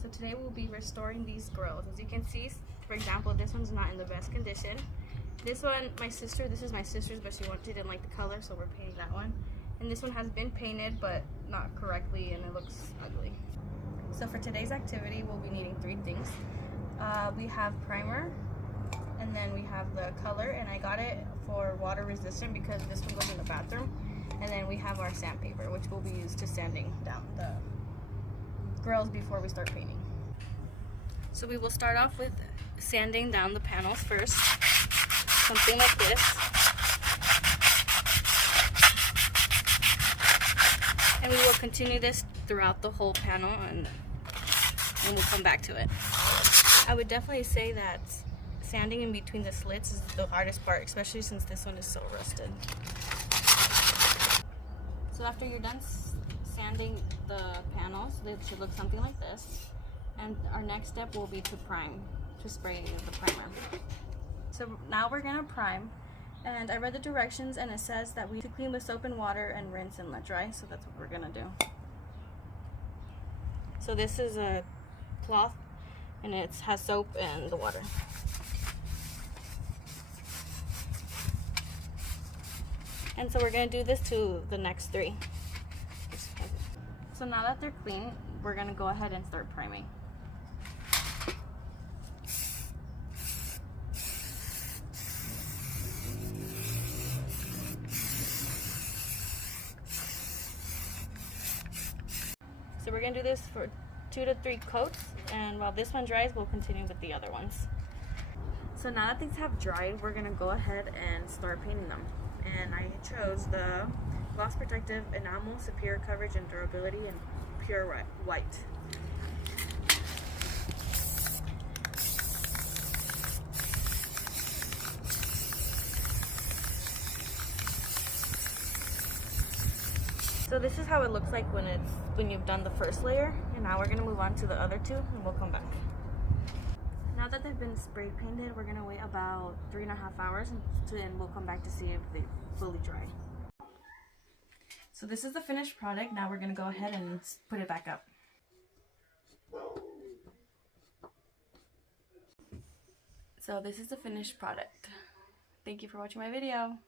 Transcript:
So today we'll be restoring these grills. As you can see, for example, this one's not in the best condition. This one, this is my sister's, but she didn't like the color, so we're painting that one. And this one has been painted, but not correctly, and it looks ugly. So for today's activity, we'll be needing 3 things. We have primer, and then we have the color, and I got it for water resistant because this one goes in the bathroom. And then we have our sandpaper, which will be used to sanding down the grills before we start painting. So we will start off with sanding down the panels first, something like this. And we will continue this throughout the whole panel, and we'll come back to it. I would definitely say that sanding in between the slits is the hardest part, especially since this one is so rusted. So after you're done sanding the panels, they should look something like this. And our next step will be to prime, to spray the primer. So now we're gonna prime. And I read the directions, and it says that we should clean with soap and water and rinse and let dry. So that's what we're gonna do. So this is a cloth, and it has soap and the water. And so we're gonna do this to the next 3. So now that they're clean, we're gonna go ahead and start priming. So we're gonna do this for 2 to 3 coats, and while this one dries, we'll continue with the other ones. So now that these have dried, we're gonna go ahead and start painting them. And I chose the Gloss Protective Enamel Superior Coverage and Durability in Pure White. So this is how it looks like when you've done the first layer, and now we're gonna move on to the other 2, and we'll come back. Now that they've been spray painted, we're gonna wait about 3.5 hours, and then we'll come back to see if they fully dry. So this is the finished product. Now we're gonna go ahead and put it back up. So this is the finished product. Thank you for watching my video.